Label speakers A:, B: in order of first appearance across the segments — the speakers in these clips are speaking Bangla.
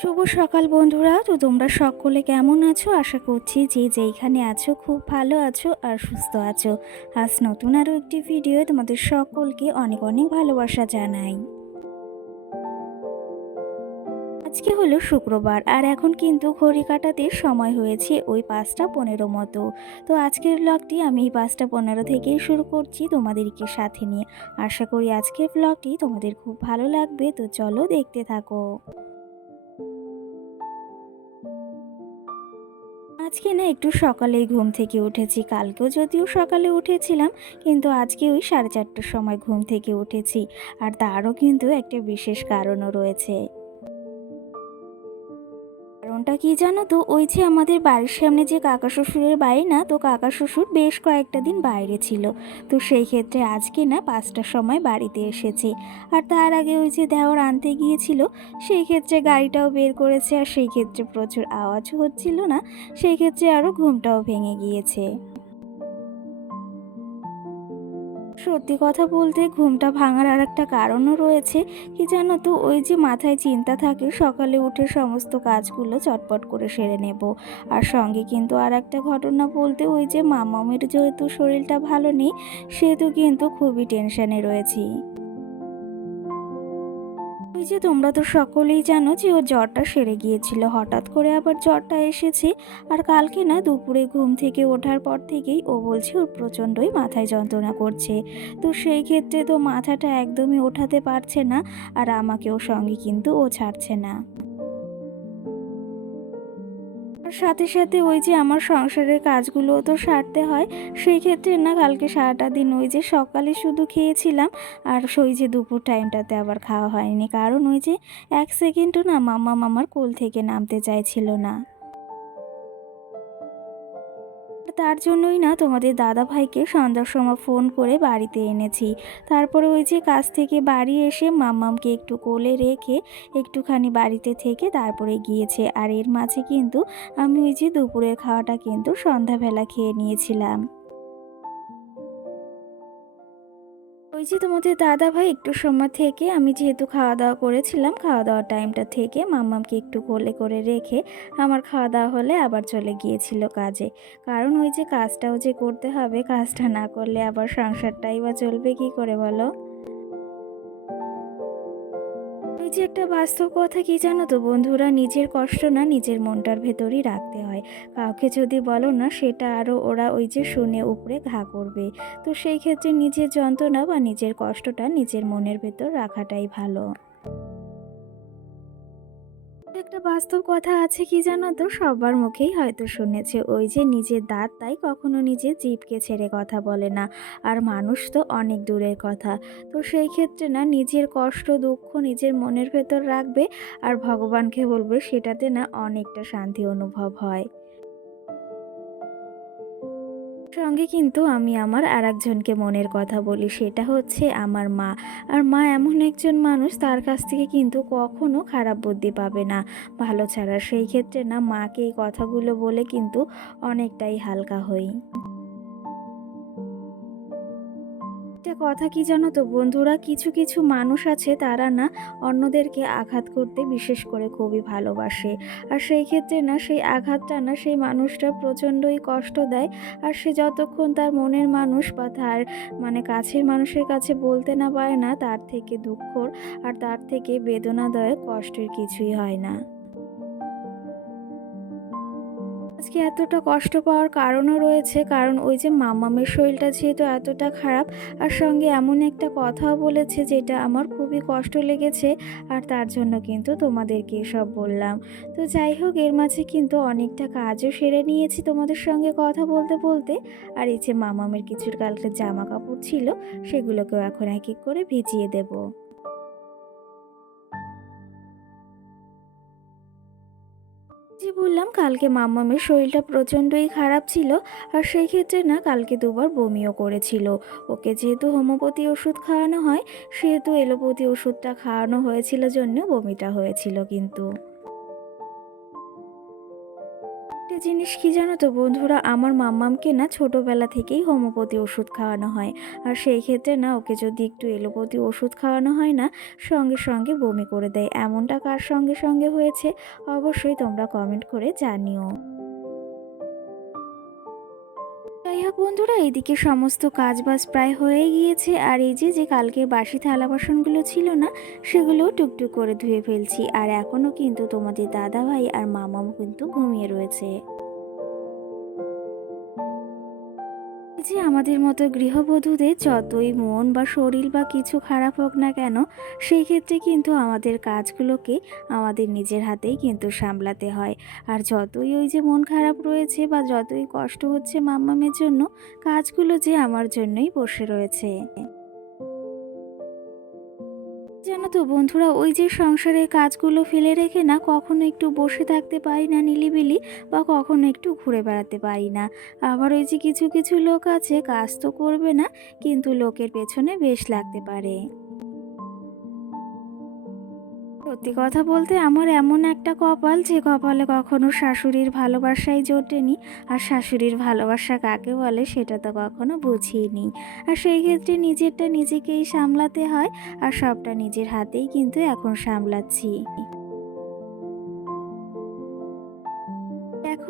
A: শুভ সকাল বন্ধুরা। তো তোমরা সকলে কেমন আছো? আশা করছি যে যেইখানে আছো খুব ভালো আছো আর সুস্থ আছো। আজ নতুন আরও একটি ভিডিও তোমাদের সকলকে অনেক অনেক ভালোবাসা জানাই। আজকে হলো শুক্রবার আর এখন কিন্তু ঘড়ি কাটাতে সময় হয়েছে ওই পাঁচটা পনেরো মতো। তো আজকের ব্লগটি আমি এই পাঁচটা পনেরো থেকেই শুরু করছি তোমাদেরকে সাথে নিয়ে। আশা করি আজকের ব্লগটি তোমাদের খুব ভালো লাগবে। তো চলো দেখতে থাকো। আজকে না একটু সকালেই ঘুম থেকে উঠেছি। কালকেও যদিও সকালে উঠেছিলাম, কিন্তু আজকে ওই সাড়ে চারটার সময় ঘুম থেকে উঠেছি। আর তারও কিন্তু একটা বিশেষ কারণও রয়েছে। কারণটা কি জানো তো? ওই যে আমাদের বাড়ির সামনে যে কাকা শ্বশুরের বাড়ি না, তো কাকা শ্বশুর বেশ কয়েকটা দিন বাইরে ছিল। তো সেই ক্ষেত্রে আজকে না পাঁচটার সময় বাড়িতে এসেছে। আর তার আগে ওই যে দেওয়ার আনতে গিয়েছিল, সেই ক্ষেত্রে গাড়িটাও বের করেছে আর সেই ক্ষেত্রে প্রচুর আওয়াজ হচ্ছিল না, সেই ক্ষেত্রে আরও ঘুমটাও ভেঙে গিয়েছে। সত্যি কথা বলতে ঘুমটা ভাঙার আর একটা কারণও রয়েছে। কি জানো তো, ওই যে মাথায় চিন্তা থাকে, সকালে উঠে সমস্ত কাজগুলো চটপট করে সেরে নেব। আর সঙ্গে কিন্তু আর একটা ঘটনা বলতে ওই যে মামামের যেহেতু শরীরটা ভালো নেই, সেহেতু কিন্তু খুবই টেনশানে রয়েছি। ওই যে তোমরা তো সকলেই জানো যে ওর জ্বরটা সেরে গিয়েছিল। হঠাৎ করে আবার জ্বরটা এসেছে আর কালকে না দুপুরে ঘুম থেকে ওঠার পর থেকেই ও বলছে ওর প্রচণ্ডই মাথায় যন্ত্রণা করছে। তো সেই ক্ষেত্রে তো মাথাটা একদমই ওঠাতে পারছে না আর আমাকেও সঙ্গে কিন্তু ও ছাড়ছে না। সাথে সাথে ওই যে আমার সংসারের কাজগুলো তো সারতে হয়, সেই ক্ষেত্রে না কালকে সারাটা দিন ওই যে সকালে শুধু খেয়েছিলাম আর সেই যে দুপুর টাইমটাতে আবার খাওয়া হয়নি। কারণ ওই যে এক সেকেন্ডও না মামা মামার কোল থেকে নামতে চাইছিল না। তার জন্যই না তোমাদের দাদা ভাইকে সন্ধ্যার সময় ফোন করে বাড়িতে এনেছি। তারপরে ওই যে কাজ থেকে বাড়ি এসে মাম্মামকে একটু কোলে রেখে একটুখানি বাড়িতে থেকে তারপরে গিয়েছে। আর এর মাঝে কিন্তু আমি ওই যে দুপুরের খাওয়াটা কিন্তু সন্ধ্যাবেলা খেয়ে নিয়েছিলাম। ওই যে তোমাদের দাদা ভাই একটু সময় থেকে আমি যেহেতু খাওয়া দাওয়া করেছিলাম খাওয়া দাওয়ার টাইমটা থেকে মাম্মামকে একটু কোলে করে রেখে আমার খাওয়া দাওয়া হলে আবার চলে গিয়েছিল কাজে। কারণ ওই যে কাজটাও যে করতে হবে, কাজটা না করলে আবার সংসারটাই বা চলবে কি করে বলো? যে একটা বাস্তব কথা কি জানো তো বন্ধুরা? নিজের কষ্ট না নিজের মনটার ভেতরই রাখতে হয়। কাউকে যদি বলো না, সেটা আরও ওরা ওই যে শুনে উপরে ঘা করবে। তো সেই ক্ষেত্রে নিজের যন্ত্রণা বা নিজের কষ্টটা নিজের মনের ভেতর রাখাটাই ভালো। একটা বাস্তব কথা আছে কি জানো তো? সবার মুখেই হয়তো শুনেছে। ওই যে নিজের দাঁত তাই কখনো নিজের জীবকে ছেড়ে কথা বলে না। আর মানুষ তো অনেক দূরের কথা। তো সেই ক্ষেত্রে না, নিজের কষ্ট, দুঃখ নিজের মনের ভেতর রাখবে। আর ভগবানকে বলবে সেটাতে না অনেকটা শান্তি অনুভব হয়। সঙ্গে কিন্তু আমি আমার আর একজনকে মনের কথা বলি, সেটা হচ্ছে আমার মা। আর মা এমন একজন মানুষ, তার কাছ থেকে কিন্তু কখনও খারাপ বুদ্ধি পাবে না। ভালো ছাড়া, সেই ক্ষেত্রে না, মাকে এই কথাগুলো বলে কিন্তু অনেকটাই হালকা হই। কথা কি জানো তো? বন্ধুরা, কিছু কিছু মানুষ আছে তারা না অন্যদেরকে আঘাত করতে বিশেষ করে খুবই ভালোবাসে। আর সেই ক্ষেত্রে না সেই আঘাতটা না সেই মানুষটা প্রচণ্ডই কষ্ট দেয়। আর সে যতক্ষণ তার মনের মানুষ বা তার মানে কাছের মানুষের কাছে বলতে না পারে না, তার থেকে দুঃখর আর তার থেকে বেদনাদায়ক কষ্টের কিছুই হয় না। আজকে এতটা কষ্ট পাওয়ার কারণও রয়েছে, কারণ ওই যে মামামের শরীরটা যেহেতু এতটা খারাপ, আর সঙ্গে এমন একটা কথাও বলেছে যেটা আমার খুবই কষ্ট লেগেছে, আর তার জন্য কিন্তু তোমাদেরকে এসব বললাম। তো যাই হোক, এর মাঝে কিন্তু অনেকটা কাজও সেরে নিয়েছি তোমাদের সঙ্গে কথা বলতে বলতে, আর এই যে মামামের কিছুর কালকে জামা কাপড় ছিল, সেগুলোকেও এখন এক এক করে ভিজিয়ে দেবো। যে বললাম, কালকে মাম্মামের শরীরটা প্রচণ্ডই খারাপ ছিল আর সেই ক্ষেত্রে না কালকে দুবার বমিও করেছিল। ওকে যেহেতু হোমিওপ্যাথি ওষুধ খাওয়ানো হয়, সেহেতু এলোপ্যাথি ওষুধটা খাওয়ানো হয়েছিল জন্য বমিটা হয়েছিল কিন্তু। জিনিস কি জানো তো বন্ধুরা? আমার মাম্মামকে না ছোটোবেলা থেকেই হোমিওপ্যাথি ওষুধ খাওয়ানো হয়। আর সেই ক্ষেত্রে না ওকে যদি একটু এলোপ্যাথি ওষুধ খাওয়ানো হয় না, সঙ্গে সঙ্গে বমি করে দেয়। এমনটা কার সঙ্গে সঙ্গে হয়েছে? অবশ্যই তোমরা কমেন্ট করে জানিও। যাই হোক বন্ধুরা, এদিকে সমস্ত কাজ বাজ প্রায় হয়ে গিয়েছে। আর এই যে যে কালকের বাসি থালা বাসনগুলো ছিল না সেগুলো টুকটুক করে ধুয়ে ফেলছি। আর এখনও কিন্তু তোমাদের দাদা ভাই আর মামাও কিন্তু ঘুমিয়ে রয়েছে। যে আমাদের মতো গৃহবধূদের যতই মন বা শরীর বা কিছু খারাপ হোক না কেন, সেই ক্ষেত্রে কিন্তু আমাদের কাজগুলোকে আমাদের নিজের হাতেই কিন্তু সামলাতে হয়। আর যতই ওই যে মন খারাপ রয়েছে বা যতই কষ্ট হচ্ছে মাম্মামের জন্য, কাজগুলো যে আমার জন্যই বসে রয়েছে। জানো তো বন্ধুরা, ওই যে সংসারের কাজগুলো ফেলে রেখে না কখনো একটু বসে থাকতে পারি না নিলিবিলি বা কখনো একটু ঘুরে বেড়াতে পারি না। আবার ওই যে কিছু কিছু লোক আছে, কাজ তো করবে না, কিন্তু লোকের পেছনে বেশ লাগতে পারে। সত্যি কথা বলতে আমার এমন একটা কপাল যে কপালে কখনো শাশুড়ির ভালোবাসাই জোটেনি, আর শাশুড়ির ভালোবাসা কাকে বলে সেটা তো কখনো বুঝিনি। আর সেই ক্ষেত্রে নিজেরটা নিজেকেই সামলাতে হয়, আর সবটা নিজের হাতেই কিন্তু এখন সামলাচ্ছি।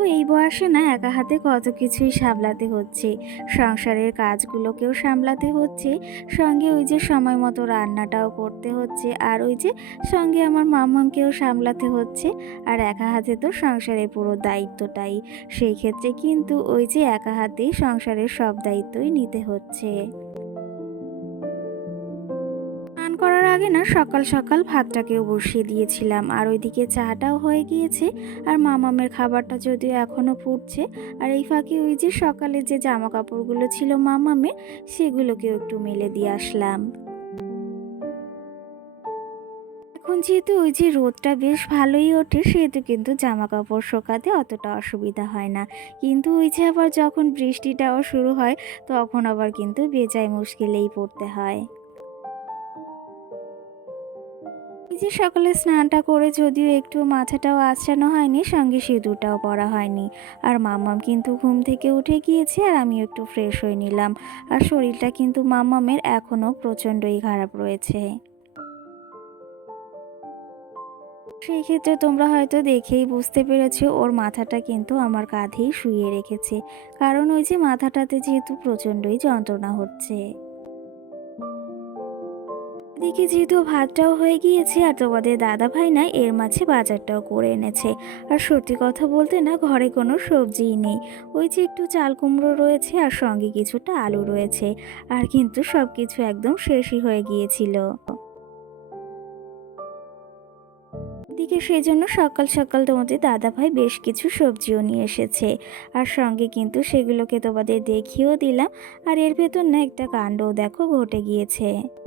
A: দেখো এই বয়সে না একা হাতে কত কিছুই সামলাতে হচ্ছে। সংসারের কাজগুলোকেও সামলাতে হচ্ছে, সঙ্গে ওই যে সময় মতো রান্নাটাও করতে হচ্ছে, আর ওই যে সঙ্গে আমার মামাকেও সামলাতে হচ্ছে, আর একা হাতে তো সংসারের পুরো দায়িত্বটাই। সেই ক্ষেত্রে কিন্তু ওই যে একা হাতেই সংসারের সব দায়িত্বই নিতে হচ্ছে। আগে না সকাল সকাল ভাতটাকেও বসিয়ে দিয়েছিলাম। আর ওইদিকে চাটাও হয়ে গিয়েছে আর মামামের খাবারটা যদিও এখনও ফুটছে, আর এই ফাঁকে ওই যে সকালে যে জামা কাপড়গুলো ছিল মামামের, সেগুলোকেও একটু মেলে দিয়ে আসলাম। এখন যেহেতু ওই যে রোদটা বেশ ভালোই ওঠে, সেহেতু কিন্তু জামা কাপড় শোকাতে অতটা অসুবিধা হয় না। কিন্তু ওই যে আবার যখন বৃষ্টিটাও শুরু হয়, তখন আবার কিন্তু বেজায় মুশকিলেই পড়তে হয়। যে সকালে স্নানটা করে যদিও একটু মাথাটাও আঁচড়ানো হয়নি, সঙ্গে সিঁদুরটাও পরা হয়নি। আর মাম্মাম কিন্তু ঘুম থেকে উঠে গিয়েছে আর আমি একটু ফ্রেশ হয়ে নিলাম। আর শরীরটা কিন্তু মাম্মামের এখনও প্রচণ্ডই খারাপ রয়েছে। সেই ক্ষেত্রে তোমরা হয়তো দেখেই বুঝতে পেরেছ, ওর মাথাটা কিন্তু আমার কাঁধেই শুয়ে রেখেছে। কারণ ওই যে মাথাটাতে যেহেতু প্রচণ্ডই যন্ত্রণা হচ্ছে। এদিকে যেহেতু ভাতটাও হয়ে গিয়েছে আর তোমাদের দাদা ভাই না এর মাঝে বাজারটাও করে এনেছে। আর সত্যি কথা বলতে না ঘরে কোনো সবজিই নেই। ওই যে একটু চাল কুমড়ো রয়েছে আর সঙ্গে কিছুটা আলু রয়েছে। আর কিন্তু সব কিছু একদম শেষই হয়ে গিয়েছিল। দিকে সেই জন্য সকাল সকাল তোমাদের দাদা ভাই বেশ কিছু সবজিও নিয়ে এসেছে। আর সঙ্গে কিন্তু সেগুলোকে তোমাদের দেখিয়েও দিলাম। আর এর ভেতর না একটা কাণ্ডও দেখো ঘটে গিয়েছে।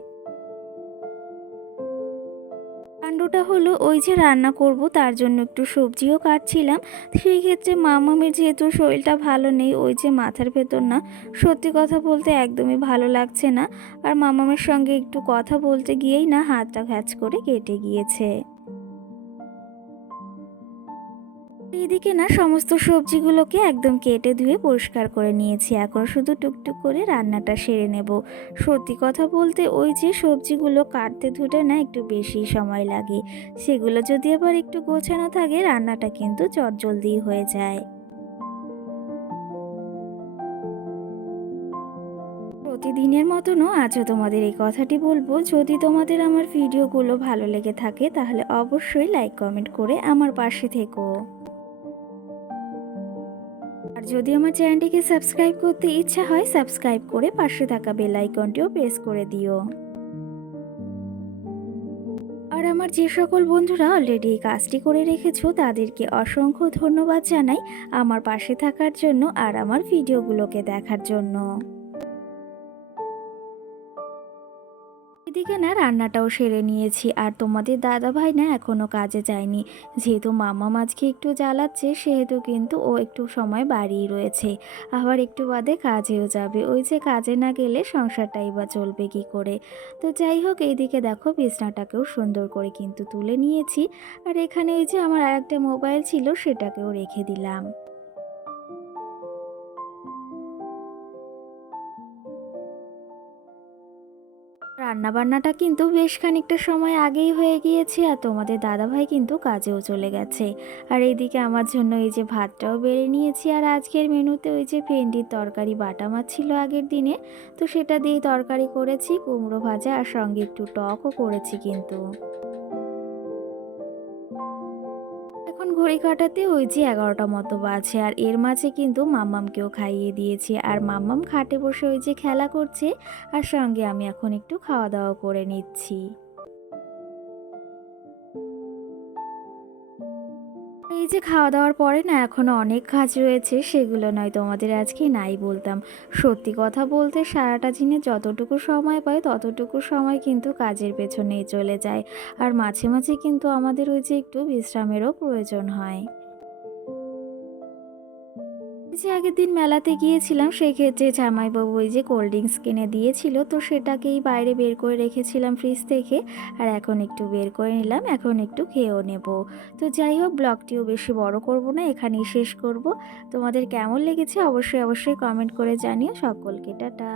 A: কাণ্ডটা হলো ওই যে রান্না করব, তার জন্য একটু সবজিও কাটছিলাম। সেই ক্ষেত্রে মামামের যেহেতু শরীরটা ভালো নেই, ওই যে মাথার ভেতর না, সত্যি কথা বলতে একদমই ভালো লাগছে না। আর মামামের সঙ্গে একটু কথা বলতে গিয়েই না, হাতটা ঘ্যাচ করে কেটে গিয়েছে। এদিকে না সমস্ত সবজিগুলোকে একদম কেটে ধুয়ে পরিষ্কার করে নিয়েছি। এখন শুধু টুকটুক করে রান্নাটা সেরে নেব। সত্যি কথা বলতে ওই যে সবজিগুলো কাটতে ধুতে না একটু বেশি সময় লাগে। সেগুলো যদি আবার একটু গোছানো থাকে, রান্নাটা কিন্তু চটজলদি হয়ে যায়। প্রতিদিনের মতনও আজও তোমাদের এই কথাটি বলব। যদি তোমাদের আমার ভিডিওগুলো ভালো লেগে থাকে, তাহলে অবশ্যই লাইক কমেন্ট করে আমার পাশে থেকো। যদি আমার চ্যানেলটিকে সাবস্ক্রাইব করতে ইচ্ছা হয়, সাবস্ক্রাইব করে পাশে থাকা বেল আইকনটিও প্রেস করে দিও। আর আমার যে সকল বন্ধুরা অলরেডি এই কাজটি করে রেখেছো, তাদেরকে অসংখ্য ধন্যবাদ জানাই আমার পাশে থাকার জন্য আর আমার ভিডিওগুলোকে দেখার জন্য। এদিকে না রান্নাটাও সেরে নিয়েছি। আর তোমাদের দাদা ভাই না এখনও কাজে যায়নি। যেহেতু মামা মাছকে একটু জ্বালাচ্ছে, সেহেতু কিন্তু ও একটু সময় বাড়িয়ে রয়েছে। আবার একটু বাদে কাজেও যাবে। ওই যে কাজে না গেলে সংসারটাই বা চলবে কি করে? তো যাই হোক, এইদিকে দেখো বিছনাটাকেও সুন্দর করে কিন্তু তুলে নিয়েছি। আর এখানে ওই যে আমার আরেকটা মোবাইল ছিল, সেটাকেও রেখে দিলাম। রান্নাবান্নাটা কিন্তু বেশ খানিকটা সময় আগেই হয়ে গিয়েছে আর তোমাদের দাদাভাই কিন্তু কাজেও চলে গেছে। আর এইদিকে আমার জন্য এই যে ভাতটাও বেড়ে নিয়েছি আর আজকের মেনুতে ওই যে ভেন্ডির তরকারি বাটা মাছ ছিল আগের দিনে, তো সেটা দিয়ে তরকারি করেছি, কুমড়ো ভাজা আর সঙ্গে একটু টকও করেছি কিন্তু। ঘড়ি কাটাতে ওই যে এগারোটা মতো বাজে আর এর মাঝে কিন্তু মাম্মামকেও খাইয়ে দিয়েছি আর মাম্মাম খাটে বসে ওই যে খেলা করছে আর সঙ্গে আমি এখন একটু খাওয়া দাওয়া করে নিচ্ছি। এই যে খাওয়া দাওয়ার পরে না এখনও অনেক কাজ রয়েছে, সেগুলো নয় তোমাদের আজকে নাই বলতাম। সত্যি কথা বলতে সারাটা দিনে যতটুকু সময় পাই, ততটুকু সময় কিন্তু কাজের পেছনেই চলে যায়। আর মাঝে মাঝে কিন্তু আমাদের ওই যে একটু বিশ্রামেরও প্রয়োজন হয়। যে আগের দিন মেলাতে গিয়েছিলাম, সেক্ষেত্রে জামাইবাবু ওই যে কোল্ড ড্রিঙ্কস কিনে দিয়েছিল, তো সেটাকেই বাইরে বের করে রেখেছিলাম ফ্রিজ থেকে। আর এখন একটু বের করে নিলাম, এখন একটু খেয়েও নেব। তো যাই হোক ব্লগটিও বেশি বড় করব না, এখানেই শেষ করব। তোমাদের কেমন লেগেছে অবশ্যই অবশ্যই কমেন্ট করে জানিও। সকলকে টাটা।